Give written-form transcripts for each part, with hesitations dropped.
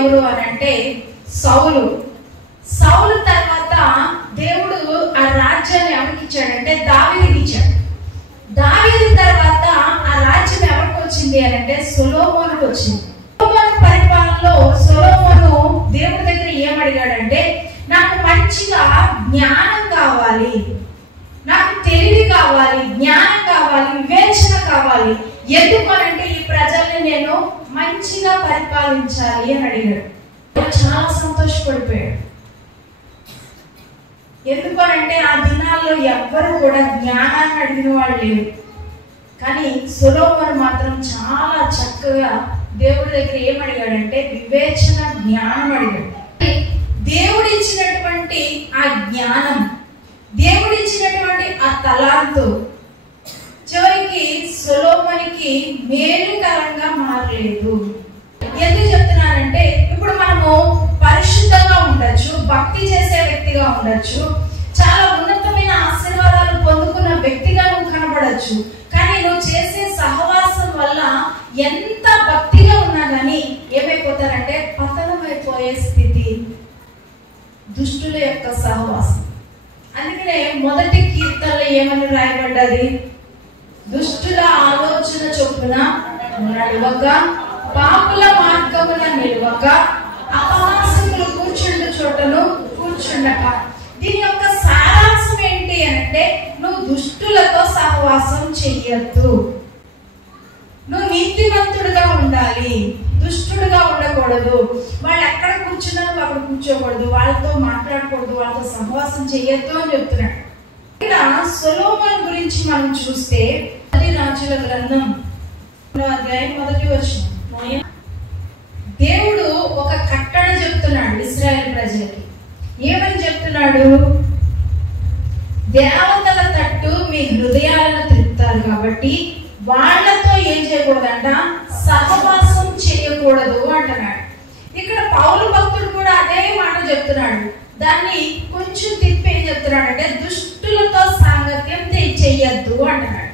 ఎవరు అని అంటే సౌలు. సౌలు తర్వాత దేవుడు ఆ రాజ్యాన్ని ఎవరికి ఇచ్చాడంటే దావీదుకి ఇచ్చాడు. దావీదు తర్వాత ఆ రాజ్యం ఎవరికి వచ్చింది అని అంటే సొలొమోనుకు వచ్చింది. సొలొమోను పరిపాలనలో సొలొమోను దేవుడి దగ్గర ఏమడిగాడంటే, నాకు మంచిగా జ్ఞానం కావాలి, నాకు తెలివి కావాలి, జ్ఞానం కావాలి, వివేచన కావాలి. ఎందుకనంటే ఈ ప్రజల్ని నేను మంచిగా పరిపాలించాలి అని అడిగాడు. చాలా సంతోషపడిపోయాడు. ఎందుకనంటే ఆ దినాల్లో ఎవ్వరు కూడా జ్ఞానాన్ని అడిగిన వాళ్ళు లేరు. కానీ సొలొమోను మాత్రం చాలా చక్కగా దేవుడి దగ్గర ఏమడిగాడంటే వివేచన, జ్ఞానం అడిగాడు. దేవుడిచ్చినటువంటి ఆ జ్ఞానం, దేవుడిచ్చినటువంటి ఆ తలాంతు చివరికి సొలొమోనుకి మేలుకరంగా మారలేదు. ఎందుకు చెప్తున్నానంటే, ఇప్పుడు మనము పరిశుద్ధంగా ఉండొచ్చు, భక్తి చేసే వ్యక్తిగా ఉండొచ్చు, చాలా ఉన్నతమైన ఆశీర్వాదాలు పొందుకున్న వ్యక్తిగా నువ్వు కనబడచ్చు. కానీ నువ్వు చేసే సహవాసం వల్ల ఎంత భక్తిగా ఉన్నా కానీ ఏమైపోతారంటే పతనమైపోయే స్థితి దుష్టుల యొక్క సహవాసం. అందుకనే మొదటి కీర్తనలో ఏమని రాయబడ్డది? దుష్టుల ఆలోచన చొప్పున నడవక, పాపుల మార్గమున నిలవక, అపహాసకులు కూర్చుండు చోటను కూర్చుండక. దీని యొక్క సారాంశం ఏంటి అంటే, నువ్వు దుష్టులతో సహవాసం చెయ్యొద్దు. నువ్వు నీతివంతుడుగా ఉండాలి, దుష్టుడుగా ఉండకూడదు. వాళ్ళు ఎక్కడ కూర్చున్నా నువ్వు అక్కడ కూర్చోకూడదు, వాళ్ళతో మాట్లాడకూడదు, వాళ్ళతో సహవాసం చెయ్యొద్దు అని చెప్తున్నాడు. ఇక్కడ సొలొమోను గురించి మనం చూస్తే మొదటి రాజుల గ్రంథం 1:1 దేవుడు ఒక కట్టడ చెప్తున్నాడు ఇశ్రాయేలు ప్రజలకి. ఏమని చెప్తున్నాడు? దేవతల తట్టు మీ హృదయాలను తిప్పుతారు కాబట్టి వాళ్ళతో ఏం చేయకూడదంట, సహవాసం చేయకూడదు అంటున్నాడు. ఇక్కడ పౌలు భక్తుడు కూడా అదే మాట చెప్తున్నాడు. దాన్ని కొంచెం తిప్పి ఏం చెప్తున్నాడు అంటే, దుష్టులతో సాంగత్యం చెయ్యొద్దు అంటున్నాడు.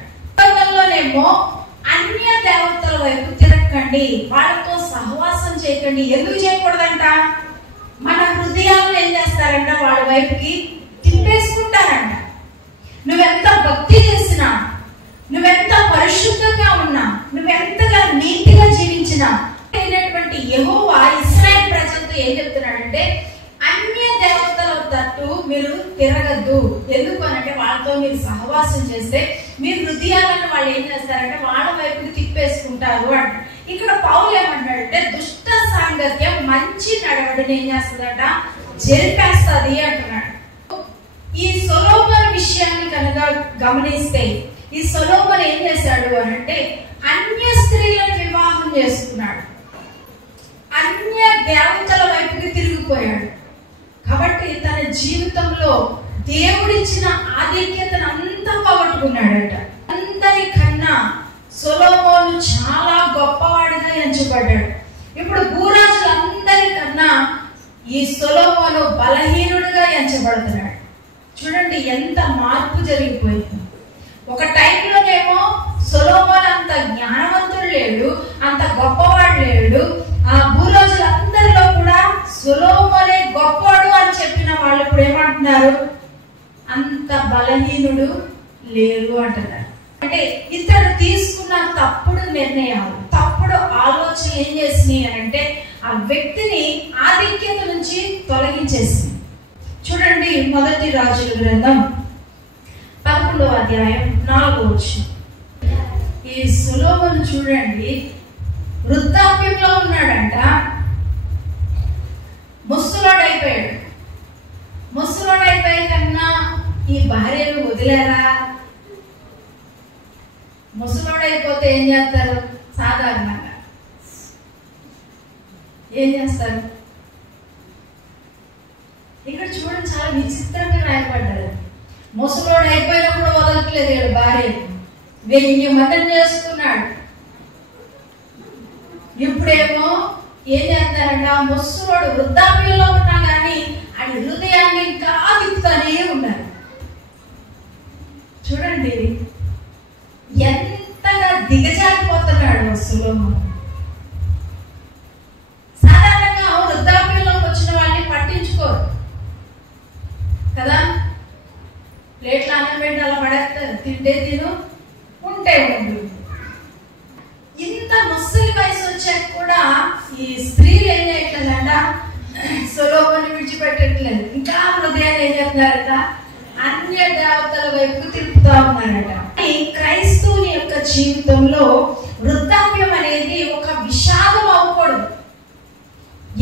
లోనేమో అన్య దేవతల వైపు తిరగకండి, వాళ్ళతో సహవాసం చేయకండి. ఎందుకు చేయకూడదంట? మన హృదయాలను ఏం చేస్తారంట, వాళ్ళ వైపుకి తిప్పేసుకుంటారంట. నువ్వెంత భక్తి చేసినా, నువ్వెంత పరిశుద్ధంగా ఉన్నా, నువ్వెంతగా నీతిగా జీవించినా, అయినటువంటి యెహోవా ఇశ్రాయేలు ప్రజలతో ఏం చెప్తున్నాడంటే, అన్య దేవతల తట్టు మీరు తిరగద్దు. ఎందుకు అనంటే వాళ్ళతో మీరు సహవాసం చేస్తే మీ హృదయాలను వాళ్ళు ఏం చేస్తారంటే వాళ్ళ వైపుకి తిప్పేసుకుంటారు అంట. ఇక్కడ పౌలు ఏమంటాడంటే, దుష్ట సాంగత్యం మంచి నడవడిని ఏం చేస్తుందట, జరిపేస్తుంది అంటున్నాడు. ఈ సొలొమోను విషయాన్ని కనుక గమనిస్తే, ఈ సొలొమోను ఏం చేశాడు అనంటే అన్య స్త్రీలను వివాహం చేసుకున్నాడు, అన్య దేవతల వైపుకి తిరిగిపోయాడు. కాబట్టి తన జీవితంలో దేవుడిచ్చిన ఆధిక్యతను అంతా పోగొట్టుకున్నాడట. అందరికన్నా సొలొమోను చాలా గొప్పవాడిగా ఎంచబడ్డాడు. ఇప్పుడు భూరాజులందరికన్నా ఈ సొలొమోను బలహీనుడిగా ఎంచబడుతున్నాడు. చూడండి ఎంత మార్పు జరిగిపోయింది. ఒక టైంలోనేమో సొలొమోను అంత జ్ఞానవంతుడు లేడు, అంత గొప్పవాడు లేడు. ఆ భూరాజులందరిలో కూడా సొలొమోనే గొప్పవాడు అని చెప్పిన వాళ్ళు ఇప్పుడు ఏమంటున్నారు, అంత బలహీనుడు లేరు అంటున్నారు. అంటే ఇతడు తీసుకున్న తప్పుడు నిర్ణయాలు, తప్పుడు ఆలోచన ఏం చేసినాయి అని అంటే ఆ వ్యక్తిని ఆధిక్యత నుంచి తొలగించేసింది. చూడండి మొదటి రాజుల గ్రంథం 11:4. ఈ సొలొమోను చూడండి వృద్ధాప్యంలో ఉన్నాడంట, ముసలోడైపోయాడు. ముసలోడైపోయే కన్నా ఈ భార్యను వదిలేరా? ముసలోడైపోతే ఏం చేస్తారు? సాధారణంగా ఏం చేస్తారు? ఇక్కడ చూడండి చాలా విచిత్రంగా రాయబడ్డారు. ముసలోడు అయిపోయినప్పుడు వదలట్లేదు వీడు భార్య, 1000 మందిని చేసుకున్నాడు. ఇప్పుడేమో ఏం చేస్తారంట, ముసలోడు వృద్ధాప్యంలో ఉన్నా కానీ ఆయన హృదయాన్ని ఇంకా తిప్పుతూనే ఉన్నారు. చూడండి ఎంతగా దిగజారిపోతున్నాడు సొలొమోను. సాధారణంగా ఏంటి అలా పడేస్తారు, తింటే తిను ఉంటే ఉండు. ఇంత ముసలి వయసు వచ్చాక కూడా ఈ స్త్రీలు ఏం చేయట్లేదంట, సొలొమోను విడిచిపెట్టట్లేదు. ఇంకా హృదయాన్ని ఏం చేస్తున్నారట, అన్య దేవతల వైపుకు తిప్పుతా ఉన్నారట. క్రైస్తవుని యొక్క జీవితంలో వృద్ధాప్యం అనేది ఒక విషాదం అవ్వకూడదు.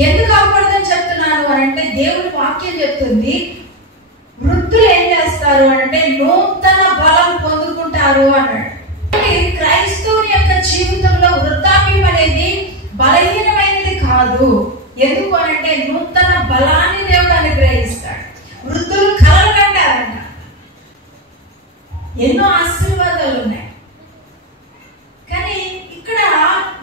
ఎందుకు అవ్వకూడదని చెప్తున్నాను అంటే, దేవుని వాక్యం చెప్తుంది వృద్ధులు ఏం చేస్తారు అంటే నూతన బలం పొందుకుంటారు అన్నాడు. క్రైస్తవుని యొక్క జీవితంలో వృద్ధాప్యం అనేది బలహీనమైనది కాదు. ఎందుకు అనంటే నూతన బలాన్ని దేవుడు అనుగ్రహిస్తాడు. వృద్ధులు కలలు కంటారంట, ఎన్నో ఆశీర్వాదాలు ఉన్నాయి. కానీ ఇక్కడ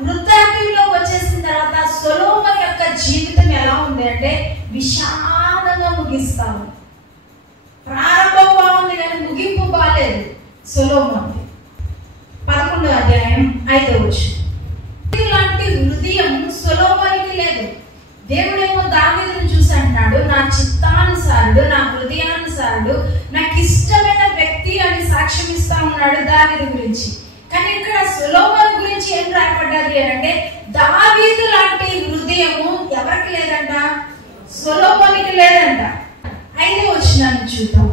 వృద్ధాప్యంలో వచ్చేసిన తర్వాత సొలొమోను యొక్క జీవితం ఎలా ఉంది అంటే విషాదంగా ముగిస్తాము. ప్రారంభం బాగుంది కానీ ముగింపు బాలేదు. సొలొమోను 11వ అధ్యాయం 5వ వచనం. ఇలాంటి హృదయం సొలొమోనుకి లేదు. దేవుడేమో దావీదును చూసి అంటున్నాడు, నా చిత్తానుసారుడు, నా హృదయానుసారుడు, నాకు ఇష్టమైన వ్యక్తి అని సాక్ష్యం ఇస్తా ఉన్నాడు దావీదు గురించి. కానీ ఇక్కడ సొలొమోను గురించి ఏం రాయబడ్డది అంటే దావీదు లాంటి హృదయము ఎవరికి లేదంట, సొలొమోనుకి లేదంట. 5వ వచనాన్ని చూద్దాం.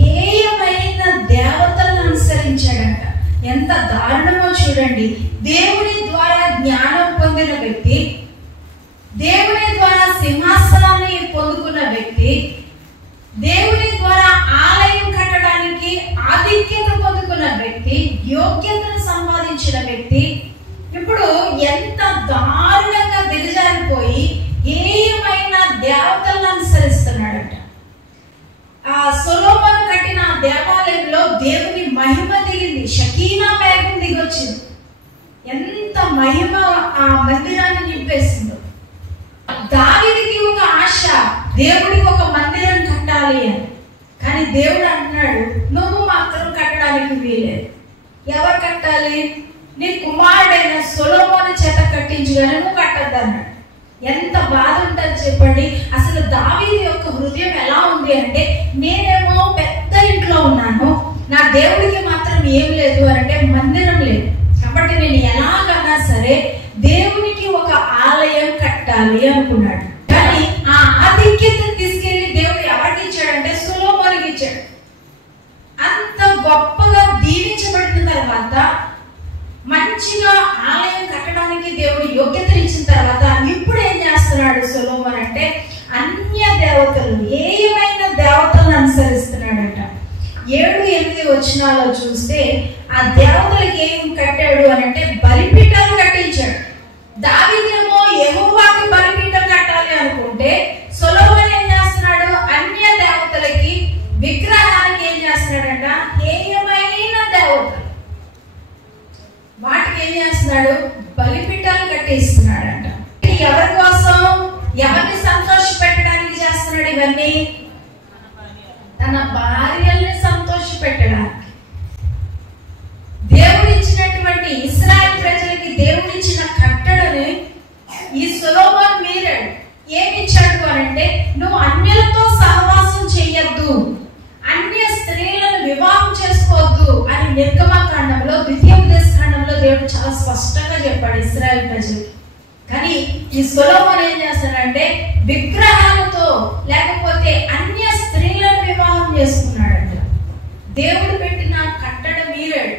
హేయమైన దేవతలను అనుసరించాడంట. ఎంత దారుణమో చూడండి. దేవుని ద్వారా జ్ఞానం పొందిన వ్యక్తి, దేవుని ద్వారా సింహాసనాన్ని పొందుకున్న వ్యక్తి, దేవుని ద్వారా ఆలయం కట్టడానికి ఆధిక్యత పొందుకున్న వ్యక్తి, యోగ్యతను సంపాదించిన వ్యక్తి ఇప్పుడు ఎంత దారుణంగా దిగజారిపోయి ఏమైన దేవతలను అనుసరిస్తున్నాడంట. ఆ సొలొమోను కట్టిన దేవాలయంలో దేవుని మహిమ దిగింది, షకీనా మేఘం దిగొచ్చింది. ఎంత మహిమ ఆ మందిరాన్ని నింపేసిందో. దావీదుకి ఒక ఆశ, దేవుడికి ఒక మందిరం కట్టాలి అని. కానీ దేవుడు అంటున్నాడు, నువ్వు మాత్రం కట్టడానికి వీలేదు. ఎవరు కట్టాలి? నీ కుమారుడైన సొలొమోను చేత కట్టించుగానే నువ్వు కట్టద్దు అన్నాడు. ఎంత బాధ ఉంటుంది చెప్పండి. అసలు దావీదు యొక్క హృదయం ఎలా ఉంది అంటే, నేనేమో పెద్ద ఇంట్లో ఉన్నాను, నా దేవుడికి మాత్రం ఏం లేదు అంటే మందిరం లేదు. కాబట్టి నేను ఎలాగన్నా సరే దేవునికి ఒక ఆలయం కట్టాలి అనుకున్నాడు. కానీ ఆ ఆధిక్యతను తీసుకెళ్లి దేవుడు ఎవరికి ఇచ్చాడంటే సొలొమోనుకి ఇచ్చాడు. అంత గొప్పగా దీవించబడిన తర్వాత, మంచిగా ఆలయం కట్టడానికి దేవుడు యోగ్యత ఇచ్చిన తర్వాత ఇప్పుడు ఏం చేస్తున్నాడు సొలొమోను అంటే అన్య దేవతలు, ఏమైనా దేవతలను అనుసరిస్తున్నాడట. 7-8 వచనాల్లో చూస్తే ఆ దేవతలకి ఏం కట్టాడు అని అంటే బలిపీఠాలు కట్టించాడు. దావీదేమో యెహోవాకి బలిపీఠం కట్టాలి అనుకుంటే సొలొమోను ఏం చేస్తున్నాడు, అన్య దేవతలకి విగ్రహానికి ఏం చేస్తున్నాడంట, ఏమైన దేవతలు వాటికి ఏం చేస్తున్నాడు, బలిపీఠాలు కట్టిస్తున్నాడంట. ఎవరి కోసం, ఎవరిని సంతోష పెట్టడానికి చేస్తున్నాడు ఇవన్నీ? తన భార్యల్ని సంతోష పెట్టడానికి. దేవుడిచ్చినటువంటి ఇశ్రాయేలు ప్రజలకి దేవుడిచ్చిన కట్టడని ఈ సొలొమోను మీరాడు. ఏమిచ్చాడు అంటే నువ్వు అన్యులతో సహవాసం చెయ్యొద్దు, అన్య స్త్రీలను వివాహం చేసుకోవద్దు అని నిర్గమకాండంలో 2వ దేవుడు చాలా స్పష్టంగా చెప్పాడు ఇశ్రాయేలు ప్రజలకి. కానీ ఈ సొలొమోను ఏం చేస్తాడంటే విగ్రహాలతో లేకపోతే అన్య స్త్రీలను వివాహం చేసుకున్నాడంట. దేవుడు పెట్టిన కట్టడ మీరాడు.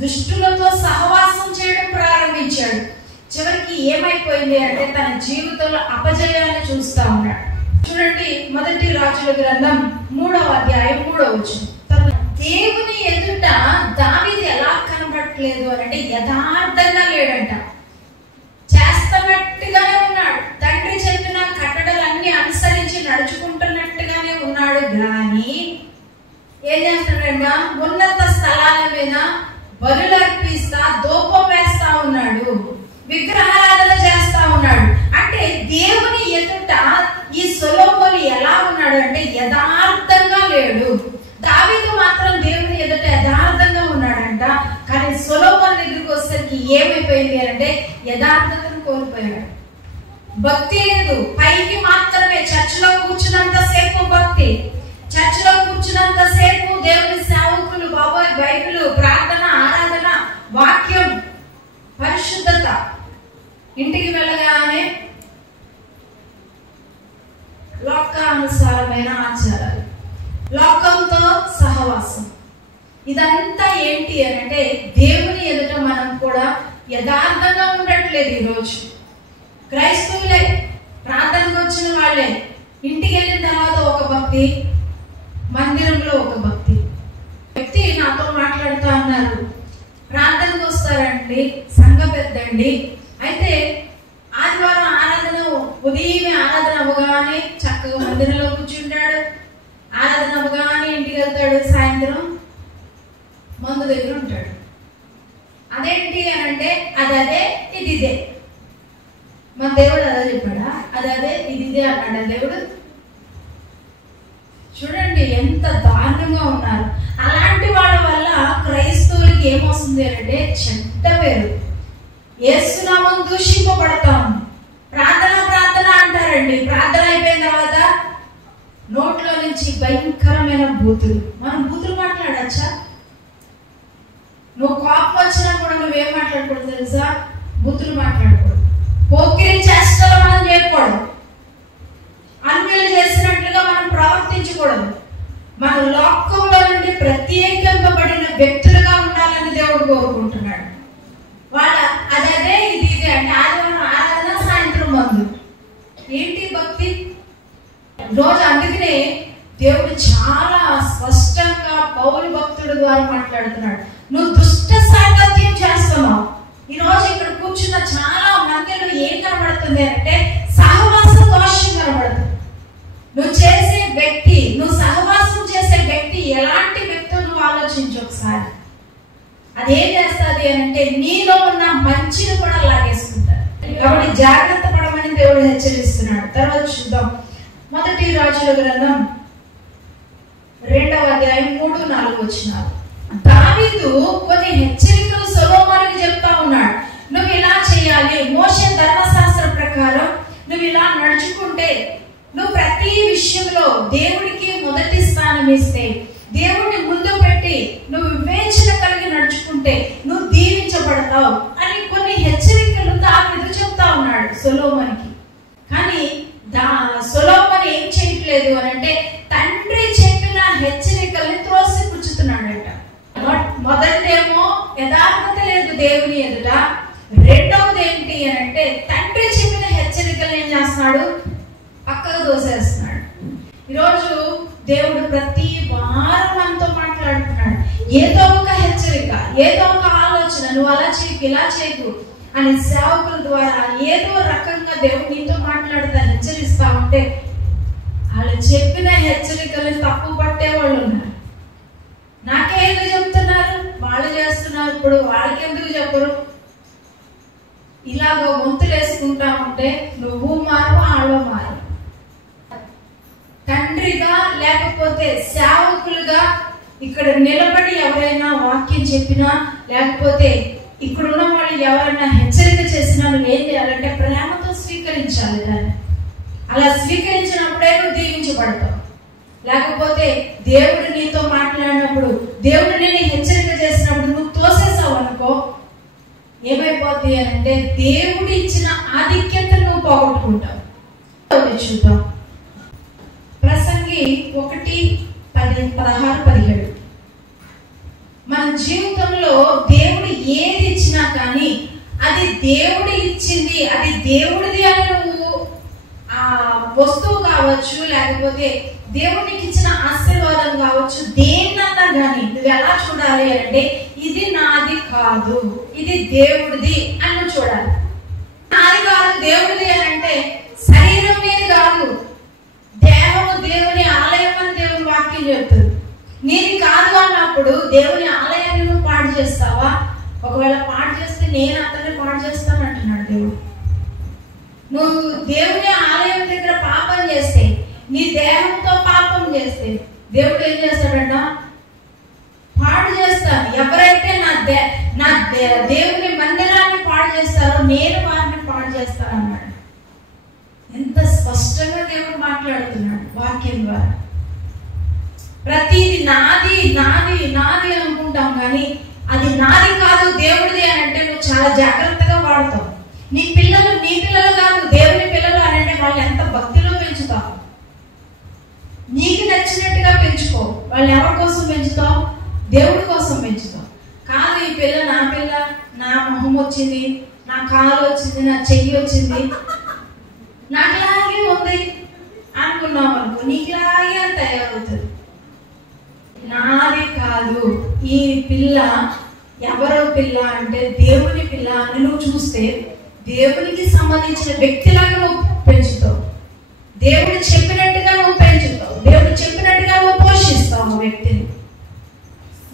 దుష్టులతో సహవాసం చేయడం ప్రారంభించాడు. చివరికి ఏమైపోయింది అంటే తన జీవితంలో అపజయాన్ని చూస్తా ఉన్నాడు. చూడండి, 1 రాజుల గ్రంథం 3వ అధ్యాయం 3వ వచనం. దేవుని ఎదుట దావీదు ఎలా కనబడట్లేదు అంటే యథార్థంగా లేడంట, చేస్తున్నట్టుగానే ఉన్నాడు. తండ్రి చెప్పిన కట్టడలన్నీ అనుసరించి నడుచుకుంటున్నట్టుగానే ఉన్నాడు. కానీ ఏం చేస్తున్నాడంట, ఉన్నత స్థలాల మీద బలులు అర్పిస్తా ధూపం వేస్తా ఉన్నాడు, విగ్రహారాధన చేస్తా ఉన్నాడు. అంటే దేవుని ఎదుట ఈ సొలొమోను ఎలా ఉన్నాడు అంటే యథార్థంగా లేడు. దావీదు మాత్రం దేవుని ఎదుట యథార్థంగా ఉన్నాడంట. కానీ సొలొమోను దగ్గరికి వచ్చేసరికి ఏమైపోయింది అంటే యథార్థతను కోల్పోయాడు. భక్తి లేదు, పైకి మాత్రమే. చర్చిలో కూర్చున్నంత సేపు భక్తి, చర్చిలో కూర్చున్న కూర్చున్నంత సేపు దేవుని సేవకులు బాబోయ్ బైబిల్, ప్రార్థన, ఆరాధన, వాక్యం, పరిశుద్ధత. ఇంటికి వెళ్ళగానే లోకానుసారమైన ఆచారాలు, లోకంతో సహవాసం. ఇదంతా ఏంటి అంటే దేవుని ఎదుట మనం కూడా యథార్థంగా ఉండట్లేదు. ఈరోజు క్రైస్తవులే, ప్రార్థనకు వచ్చిన వాళ్ళే, ఇంటికి వెళ్ళిన తర్వాత ఒక భక్తి, మందిరంలో ఒక భక్తి. వ్యక్తి నాతో మాట్లాడుతూ అన్నారు, ప్రార్థనకు వస్తారండి, సంఘ పెద్దండి, అయితే ఆదివారం ఆరాధన, ఉదయమే ఆరాధన అవ్వగానే చక్కగా మందిరంలో కూర్చుంటాడు, ఆరాధన అవ్వగానే ఇంటికి వెళ్తాడు, సాయంత్రం మందు దగ్గర ఉంటాడు. అదేంటి అని అంటే అదే ఇది ఇదే. మన దేవుడు అదే చెప్పాడా? అదే ఇది ఇదే అన్నాడు దేవుడు. చూడండి ఎంత దారుణంగా ఉన్నారు. అలాంటి వాళ్ళ వల్ల క్రైస్తవులకి ఏమొస్తుంది అంటే చెడ్డ పేరు, యేసునామం దూషింపబడతాం. ప్రార్థన అంటారండి, ప్రార్థన అయిపోయిన తర్వాత నోట్లో నుంచి భయంకరమైన బూతులు. మనం బూతులు మాట్లాడచ్చా? నువ్వు కోపం వచ్చినా కూడా నువ్వేం మాట్లాడకూడదు తెలుసా? బూతులు మాట్లాడకూడదు. పోకిరి చేష్టలు మనం చేయకూడదు. అన్యులు చేసినట్లుగా మనం ప్రవర్తించకూడదు. మన లోకంలో నుండి ప్రత్యేకింపబడిన వ్యక్తులుగా ఉండాలని దేవుడు కోరుకుంటున్నాడు. వాళ్ళ అదే ఇది ఇది అంటే ఆదివారం ఆరాధన, సాయంత్రం మందు. ఏంటి భక్తి? రోజు అందుకనే దేవుడు చాలా స్పష్టంగా పౌలు భక్తుడి ద్వారా మాట్లాడుతున్నాడు. నువ్వు దుష్ట సాంగత్యం చేస్తున్నావు. ఈ రోజు ఇక్కడ కూర్చున్న చాలా మందిలో ఏం కనబడుతుంది అంటే సహవాస దోషం కనబడుతుంది. నువ్వు చేసే వ్యక్తి, నువ్వు సహవాసం చేసే వ్యక్తి ఎలాంటి వ్యక్తులు నువ్వు ఆలోచించు ఒకసారి. అదేం చేస్తుంది అంటే నీలో ఉన్న మంచిని కూడా లాగేసుకుంటారు. కాబట్టి జాగ్రత్త పడమని దేవుడు హెచ్చరిస్తున్నాడు. తర్వాత చూద్దాం, 1 రాజుల గ్రంథం 2వ అధ్యాయం 3-4 వచనాలు. దావీదు కొన్ని హెచ్చరికలు సొలొమోనుకి చెప్తా ఉన్నాడు. నువ్వు ఇలా చేయాలి, మోషే ధర్మశాస్త్ర ప్రకారం నువ్వు ఇలా నడుచుకుంటే, నువ్వు ప్రతి విషయంలో దేవుడికి మొదటి స్థానం ఇస్తే, దేవుడిని ముందు పెట్టి నువ్వు వివేచన కలిగి నడుచుకుంటే నువ్వు దీవించబడతావు అని కొన్ని హెచ్చరికలు దావీదు చెప్తా ఉన్నాడు సొలొమోనుకి. కానీ సొలొమోను ఏం చేయట్లేదు అని అంటే తండ్రి చెప్పిన హెచ్చరికల్ని త్రోసిపుచ్చుతున్నాడట. మొదటిదేమో యథార్థత లేదు దేవుని ఎదుట. రెండవది ఏంటి అని అంటే తండ్రి చెప్పిన హెచ్చరికలు ఏం చేస్తున్నాడు? పక్కకు దోసేస్తున్నాడు. ఈరోజు దేవుడు ప్రతి వారం మనతో మాట్లాడుతున్నాడు. ఏదో ఒక హెచ్చరిక, ఏదో ఒక ఆలోచన, నువ్వు అలా చేయకు, ఇలా చేయకు అని సేవకుల ద్వారా ఏదో రకంగా దేవుడు నీతో మాట్లాడుతా, హెచ్చరిస్తా ఉంటే వాళ్ళు చెప్పిన హెచ్చరికలు తప్పు పట్టే వాళ్ళు ఉన్నారు. నాకే ఎందుకు చెప్తున్నారు? వాళ్ళు చేస్తున్నారు, ఇప్పుడు వాళ్ళకి ఎందుకు చెప్పరు? ఇలాగ వంతులు వేసుకుంటా ఉంటే నువ్వు మారు, వాళ్ళు మారు. తండ్రిగా లేకపోతే సేవకులుగా ఇక్కడ నిలబడి ఎవరైనా వాక్యం చెప్పినా, లేకపోతే ఇక్కడున్న వాళ్ళు ఎవరైనా హెచ్చరిక చేసినా నువ్వేం చేయాలంటే ప్రేమతో స్వీకరించాలి దాన్ని. అలా స్వీకరించినప్పుడే నువ్వు దీవించబడతావు. లేకపోతే దేవుడు నీతో మాట్లాడినప్పుడు, దేవుడు నేను హెచ్చరిక చేసినప్పుడు నువ్వు తోసేసావు అనుకో, ఏమైపోద్ది అని అంటే దేవుడు ఇచ్చిన ఆధిక్యతను నువ్వు పోగొట్టుకుంటావు. చూద్దాం, ప్రసంగి 1:16-17. మన జీవితంలో దేవుడు ఏది ఇచ్చినా కానీ అది దేవుడు ఇచ్చింది, అది దేవుడిది అని నువ్వు ఆ వస్తువు కావచ్చు, లేకపోతే దేవుడికి ఇచ్చిన ఆశీర్వాదం కావచ్చు, దేన్నన్నా కానీ నువ్వు ఎలా చూడాలి అంటే ఇది నాది కాదు, ఇది దేవుడిది అని నువ్వు చూడాలి. నాది కాదు దేవుడిది అని అంటే శరీరం మీద కాదు, దేహము దేవుని ఆలయం అని దేవుని వాక్యం చెప్తుంది. నీది కాదు అన్నప్పుడు దేవుని ఆలయాన్ని నువ్వు పాడు చేస్తావా? ఒకవేళ పాడు చేస్తే నేను అతన్ని పాడు చేస్తాను అంటున్నాడు దేవుడు. నువ్వు దేవుని ఆలయం దగ్గర పాపం చేస్తే, నీ దేహంతో పాపం చేస్తే దేవుడు ఏం చేస్తాడంట? పాడు చేస్తాను. ఎవరైతే నా దేవుని మందిరాన్ని పాడు చేస్తారో నేను వారిని పాడు చేస్తాను అన్నాడు. ఎంత స్పష్టంగా దేవుడు మాట్లాడుతున్నాడు వాక్యం ద్వారా. ప్రతిది నాది నాది నాది అనుకుంటాం, కానీ అది నాది కాదు దేవుడిది అని అంటే నువ్వు చాలా జాగ్రత్తగా వాడతావు. నీ పిల్లలు కాదు దేవుని పిల్లలు అని అంటే వాళ్ళు ఎంత భక్తిలో పెంచుతావు. నీకు నచ్చినట్టుగా పెంచుకో. వాళ్ళు ఎవరి కోసం పెంచుతావు? దేవుడి కోసం పెంచుతావు. కాదు ఈ పిల్ల నా పిల్ల, నా మొహం వచ్చింది, నా కాలు వచ్చింది, నా చెయ్యి వచ్చింది, నాకులాగే ఉంది అనుకున్నావు అనుకో, నీకులాగే తయారవుతుంది. నాది కాదు, ఈ పిల్ల ఎవరో పిల్ల అంటే దేవుని పిల్ల అని నువ్వు చూస్తే దేవునికి సంబంధించిన వ్యక్తిలాగా నువ్వు పెంచుతావు. దేవుడు చెప్పినట్టుగా నువ్వు పెంచుతావు. దేవుడు చెప్పినట్టుగా నువ్వు పోషిస్తావు ఆ వ్యక్తిని.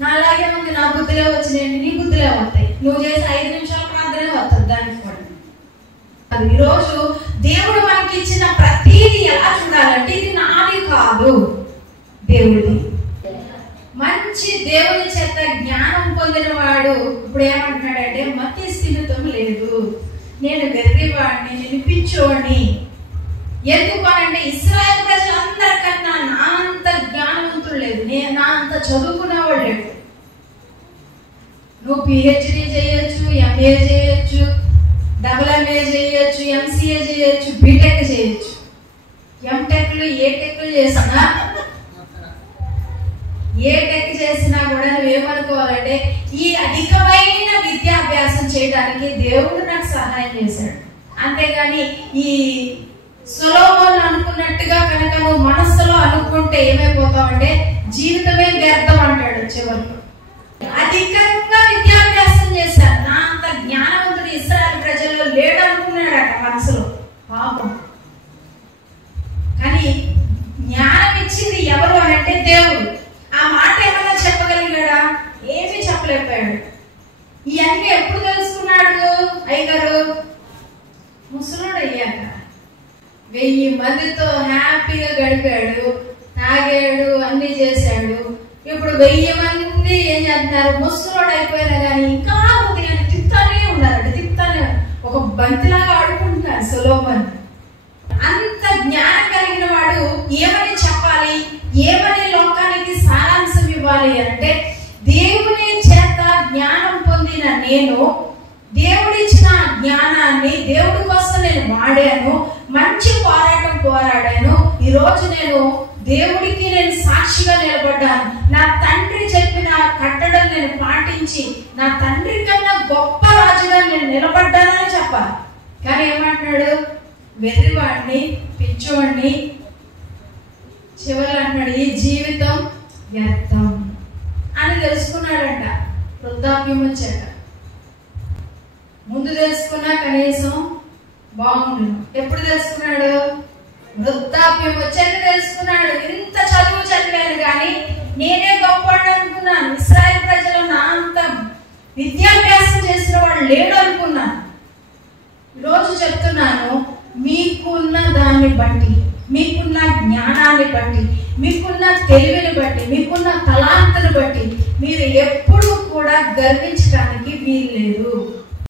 నాలాగే ఉంది, నా బుద్ధిలో వచ్చినాయండి, నీ బుద్ధిలో వస్తాయి. నువ్వు చేసి 5 నిమిషాల ప్రార్థనే వస్తుంది దానికి కూడా. అది ఈరోజు దేవుడు మనకి ఇచ్చిన ప్రతిదీ ఎలా చూడాలంటే ఇది నాది కాదు, దేవుడిది. మంచి దేవుని చేత జ్ఞానం పొందిన వాడు ఇప్పుడు ఏమంటున్నాడంటే మతి స్థిమితం లేదు, నేను వెర్రివాడిని, నేను పిచ్చోడిని. ఎందుకు అంటే ఇశ్రాయేలు ప్రజలందరికన్నా నా అంత జ్ఞానవంతుడు లేదు, నా అంత చదువుకున్నవాడు లేడు. నువ్వు పిహెచ్డి చేయొచ్చు, ఎంఏ చేయొచ్చు, MA చేయొచ్చు, MCA చేయొచ్చు, బీటెక్ చేయొచ్చు, ఎంటెక్లు ఏ టెక్లు చేసినా కూడా నువ్వేమనుకోవాలంటే ఈ అధికమైన విద్యాభ్యాసం చేయడానికి దేవుడు నాకు సహాయం చేశాడు. అంతేగాని ఈ సొలొమోను అనుకున్నట్టుగా కనుక నువ్వు మనస్సులో అనుకుంటే ఏమైపోతావంటే జీవితమే వ్యర్థం అంటాడు చివరికి. అధికంగా విద్యాభ్యాసం చేశాను, నా అంత జ్ఞానవంతుడు ఇశ్రాయేలు ప్రజల్లో లేడు అనుకున్నాడట మనసులో పాపం. కానీ జ్ఞానం ఇచ్చింది ఎవరు అని అంటే దేవుడు. ఆ మాట ఏమైనా చెప్పగలిగాడా? ఏమీ చెప్పలేకపోయాడు. ఇవన్నీ ఎప్పుడు తెలుసుకున్నాడు అయ్యగారు? ముసలుడు అయ్యాక 1000 మందితో హ్యాపీగా గడిపాడు, తాగాడు, అన్ని చేశాడు. ఇప్పుడు 1000 మంది ఏం చేస్తున్నారు? ముసలుడు అయిపోయినా కానీ ఇంకా ఉదయాన్ని తిప్పుతానే ఉన్నారట, తిప్పుతానే ఒక బంతిలాగా ఆడుకుంటున్నారు సొలొమోను. అంత జ్ఞానం కలిగిన వాడు ఏమని చెప్పాలి, ఏమని లోకానికి సారాంశం ఇవ్వాలి అంటే దేవుని చేత జ్ఞానం పొందిన నేను దేవుడిచ్చిన జ్ఞానాన్ని దేవుడి కోసం నేను వాడాను, మంచి పోరాటం పోరాడాను. ఈరోజు నేను దేవుడికి నేను సాక్షిగా నిలబడ్డాను. నా తండ్రి చెప్పిన కట్టడం నేను పాటించి నా తండ్రి కన్నా గొప్ప రాజుగా నేను నిలబడ్డానని చెప్పాలి. కానీ ఏమంటున్నాడు? వెర్రివాడిని, పిచ్చోడిని. చివరి అంటున్నాడు ఈ జీవితం వ్యర్థం అని తెలుసుకున్నాడంట వృద్ధాప్యం వచ్చాక. ముందు తెలుసుకున్నా కనీసం బాగుండు. ఎప్పుడు తెలుసుకున్నాడు? వృద్ధాప్యం వచ్చాక తెలుసుకున్నాడు. ఇంత చదువు చదివాను కానీ నేనే గొప్పవాడు అనుకున్నాను, ఇశ్రాయేలు ప్రజలు నా అంత విద్యాభ్యాసం చేసిన వాడు లేడు అనుకున్నాను. ఈరోజు చెప్తున్నాను, మీకున్న దాన్ని బట్టి, మీకున్న జ్ఞానాన్ని బట్టి, మీకున్న తెలివిని బట్టి, మీకున్న తలాంతను బట్టి మీరు ఎప్పుడూ కూడా గర్వించడానికి వీల్లేదు.